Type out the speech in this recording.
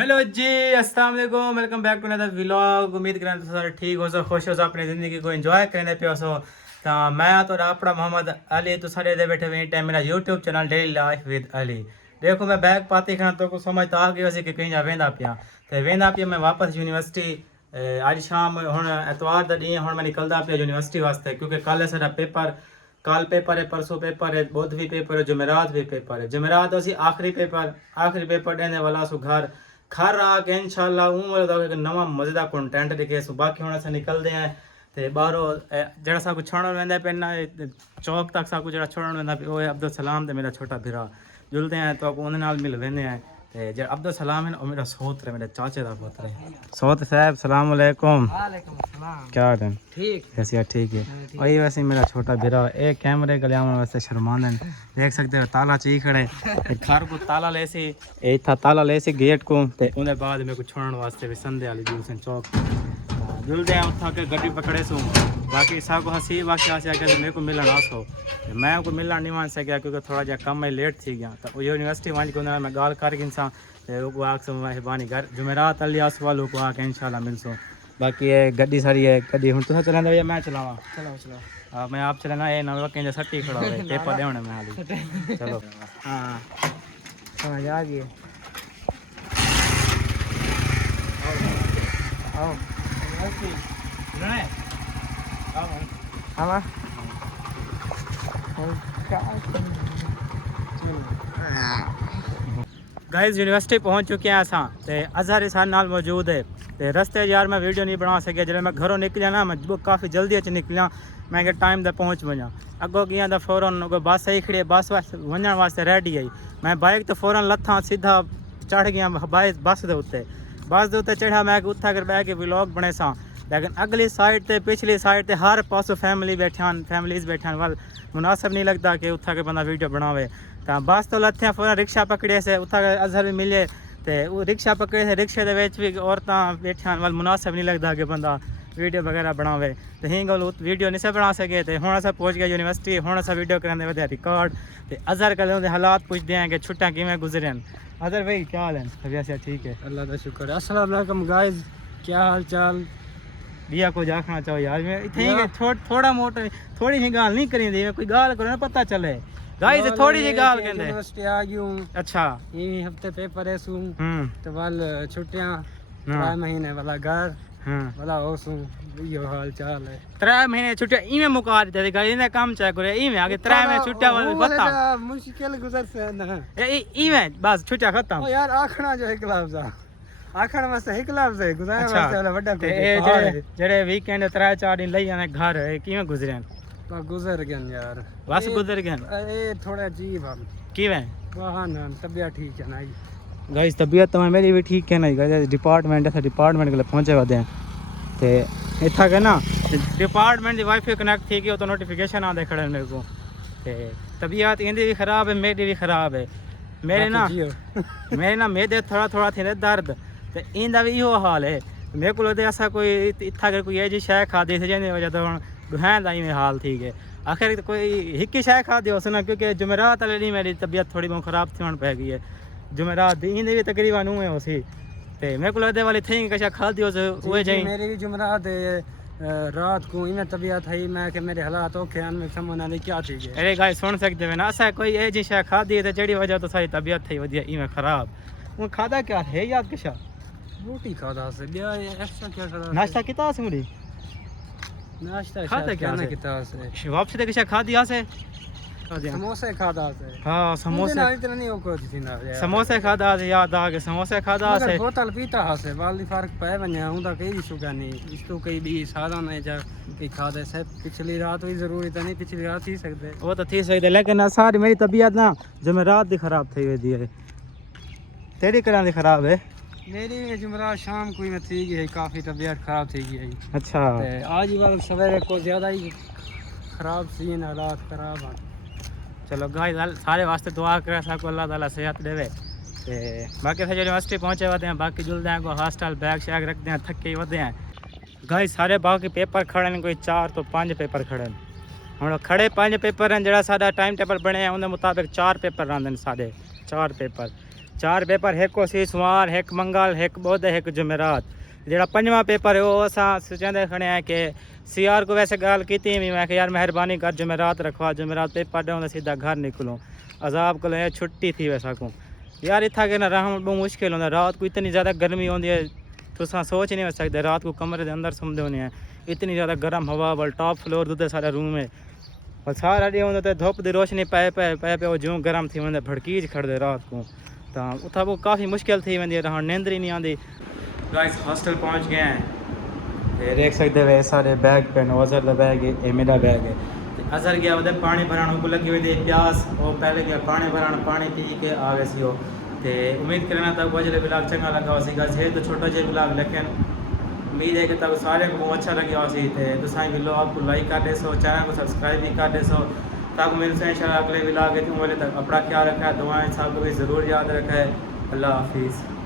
Hello जी, अस्सलाम वालेकुम, welcome back to another vlog. उम्मीद करें तो सारे ठीक हो सो, खुश हो सो, अपनी ज़िंदगी को इंजॉय करने पे हो सो। तो मैं तो अपना मोहम्मद अली तो सारे दे बैठे हुए टाइम मेरा YouTube channel daily life with Ali. देखो मैं बैग पाती खड़ा तो कुछ समझ तो आ गई वैसे कि कहीं जा वेंदा पिया तो वेंदा पिया मैं वापस यूनिवर्सिटी। अज शाम हुण एतवार का ॾींहुं हुण मैं निकलदा पिया यूनिवर्सिटी वास्ते क्योंकि कल साडा पेपर कल पेपर है, परसों पेपर है, बुध भी पेपर है, जुमेरात भी पेपर है। जुमेरात असी आखिरी पेपर देने वाला सु घर आके इंशाल्लाह एक नवा मज़ेदार कंटेंट दिखे सो। बाकी हुण असां निकलदे हैं ते बाहरों जड़ा साकू छोड़न वेंदा पे ना चौक तक साकू जड़ा छोड़न वेंदा पे ओए अब्दुल सलाम ते मेरा छोटा भरा जुलते हैं तो उन्हें नाल मिल वेंदे हैं ते जड़ा अब्दुल सलाम है ना मेरा सोत है, मेरे चाचे का पुत्र है। सोत साहब सलाम अलैकुम। वालेकुम अस्सलाम। क्या हाल है? ठीक कैसे ठीक है। वही वैसे मेरा छोटा भरा एक कैमरे के लिया वैसे शर्मांदन देख सकते हो ताला ची खड़े घर को ताला ले सी था ताला ले सी गेट को ते उन्हें बाद मेरे को छोड़न वास्ते भी संदे वाली जूसन चौक जुलदे हैं उठा के गड्डी पकड़े सो। बाकी सा को हंसी वाकई आसे आके मेरे को मिलन आसो मैं को मिलना नहीं मान सकिया क्योंकि थोड़ा जा कम में लेट थी गया तो यूनिवर्सिटी वहीं को मैं गाल कर गिनसा वो आग से मेहरबानी घर जुमेरात अली आस वालों को आके इंशाल्लाह मिलसो। बाकी ये गड्डी सारी है गड्डी हूँ तुम चलाना या मैं चलावा? चलो चलो हाँ मैं आप चलाना ये ना कहीं सट्टी खड़ा हुआ पेपर देने में हाली चलो। हाँ समझ आ गई। आओ हाँ गाइस यूनिवर्सिटी पहुंच चुके हैं असा ते अजहर इसान नाल मौजूद है ते रस्ते यार मैं वीडियो नहीं बना सकिया जब मैं घरों निकलिया ना मैं काफ़ी जल्दी अच निकलिया मैं टाइम से पहुँच वजा अगो गया तो फौरन बस आई खड़ी बस वन वास्ते रेडी आई मैं बाइक तो फौरन लथा सीधा चढ़ गया बस के उत्ते चढ़ा मैं उत्था कर बह के व्लॉग बने सा। लेकिन अगली साइड ते पिछली साइड ते हर पासों फैमिलीज बैठा वाल मुनासिब नहीं लगता कि उत्था के बंदा वीडियो बनावे तो बस तो लथे फौरन रिक्शा पकड़े से उत्था अजहर भी मिले तो रिक्शा पकड़े से रिक्शे के भी औरतें बैठिया वाल मुनासिब नहीं लगता कि बंदा वीडियो वगैरह बनावे तो ही गल वीडियो नहीं से बना सके तो हूँ अस पहुँच गए यूनिवर्सिटी हूँ अस वीडियो कराने वे रिकॉर्ड तो अजहर कल हालात पूछते हैं कि छुट्टियाँ किमें गुजरन। अजहर भाई क्या हाल है? तबीयत ठीक है अल्लाह का शुक्र है। अस्सलाम वालेकुम गाइस, क्या हाल चाल? भैया को आखना चाहो यार मैं इतने थोड़ा मोटा थोड़ी ही गाल नहीं करी दी कोई गाल करो ना पता चले गाइस थोड़ी जी गाल कहंदे यूनिवर्सिटी आ गई हूं। अच्छा ये हफ्ते पेपर है सू तो वाल छुट्टियां 3 महीने वाला घर वाला हो सू यो हाल चाल है। 3 महीने छुट्टियां इमे मुका देते गाइस इने काम चाहे करे इमे आगे 3 महीने छुट्टियां वाला बता मुश्किल गुजर से ना इमे बस छुट्टियां खत्म। ओ यार आखना जो एक लफ्ज आखण वास्ते एक लफ्ज है गुजारे वास्ते वाला बड़ा जेड़े वीकेंड 3-4 दिन लई आने घर है किवें गुजरन? गुजर गए यार बस गुजर गए ए थोड़ा अजीब हम किवें वहां ना तबीयत ठीक है ना गाइस तबीयत तो मेरी भी ठीक है ना गाइस डिपार्टमेंट है डिपार्टमेंट के पहुंचे वदे हैं ते इथा के ना डिपार्टमेंट दी वाईफाई कनेक्ट थी कि तो नोटिफिकेशन आंदे खड़े मेरे को ते तबीयत इंदी भी खराब है मेरी भी खराब है मेरे ना मेरे थोड़ा थे दर्द तो इंदा भी इहो हाल है मेरे को लगता ऐसा कोई इतना कोई ये जी शय खादी थी जिंदी वजह तो गुहैन का इवें हाल थी गए आखिर कोई एक ही शय खादी हो ना क्योंकि जुमेरात वाले दिन मेरी तबीयत थोड़ी बहुत खराब थी पै गई है जुमेरात इंदी भी तकरीबन उमें हो सी ते मेरे को लगता वाली थी कशा खादी हो उहे जाई मेरी भी जुमेरात रात को इवें तबीयत है मैं कि मेरे हालात ओखे हैं मैं समझ नहीं क्या थी है। अरे गाइस सुन सकते हो ना ऐसा कोई ये जी शय खादी है जेड़ी वजह तो सारी तबीयत थी वधिया इवें खराब वो खादा क्या है याद कशा रोटी खाता से बिया एक्स्ट्रा क्या करा नाश्ता किता से मुड़ी नाश्ता खाता क्या ना किता से वापस ते कशा खादिया से समोसे खाता से हां समोसे इतना नहीं को थी ना समोसे खादा से याद आ के समोसे खादा से बोतल पीता से वाली फर्क पै वने हुंदा कई शुगर नहीं इस तो कई भी सादा में जा कई खादे से पिछली रात भी जरूरी तो नहीं पिछली रात ही सकदे वो तो थी सकदे लेकिन सारी मेरी तबीयत ना जुमेरात दी खराब थई वेदी है तेरी करा दी खराब है मेरी जुमेरात शाम को ही में थी गई काफ़ी तबीयत ख़राब थी गई। अच्छा आज ही सवेरे को ज़्यादा ही ख़राब सीन हालात ख़राब हैं। चलो गाइस सारे वास्ते दुआ करे सबको अल्लाह ताला सेहत देवे ते बाकी थे यूनिवर्सिटी पहुंचे वदे हैं बाकी जुलदे हैं को हॉस्टल बैग शैग रखते हैं थके वदे हैं गाइस सारे बाकी पेपर खड़े कोई 4 तो 5 पेपर खड़े हम खड़े 5 पेपर हैं जरा साडा टाइम टेबल बने उन मुताबिक 4 पेपर रहंदे साडे 4 पेपर 4 पेपर, एक को सी सोमवार, एक मंगल, एक बुध, एक जुमेरात। जेड़ा 5वां पेपर है वो असां सोचेंदे खड़े हैं कि CR को वैसे गाल की थी, मैं कि यार मेहरबानी कर जुमेरात रखवा, जुमेरात पेपर ॾियूं त सीधा घर निकलूँ। अजाब को ले छुट्टी थी वैसा को यार इतना के ना रहना बहुत मुश्किल होता। रात को इतनी ज़्यादा गर्मी होती है तो सोच नहीं सकते। रात को कमरे के अंदर सुनते होने हैं, इतनी ज़्यादा गर्म हवा वाल टॉप फ्लोर दूसरे सारे रूम में और सारा डी होंगे तो धुप की रोशनी पै पे जो गर्म थी वेंदे भड़कीज खड़दे रात को। तो उतना वो काफ़ी मुश्किल थी वेंदी, रहण नींदर ही नहीं आती। गाइस हॉस्टल पहुंच गए हैं। ये देख सकते हो सारे बैग पे अज़हर का बैग है, ये मेरा बैग है। अज़हर गया उधर पानी भराने को लगी हुई थी प्यास, वो पहले गया पानी भराने, पानी पी के आ गए सी। तो उम्मीद करना तक वो जो ब्लॉग चंगा लगा हो सीगा है तो छोटा जो ब्लॉग, लेकिन उम्मीद है कि तक सारे को बहुत अच्छा लगे हो सी। तो तुसा ब्लॉग को लाइक कर देसो, चैनल को सब्सक्राइब भी कर देसो। तक मिलते हैं इंशाल्लाह अगले ब्लॉग है। तुम बोले तक अपना ख्याल रखा है, दुआएं सब को भी ज़रूर याद रखा है। अल्लाह हाफिज़।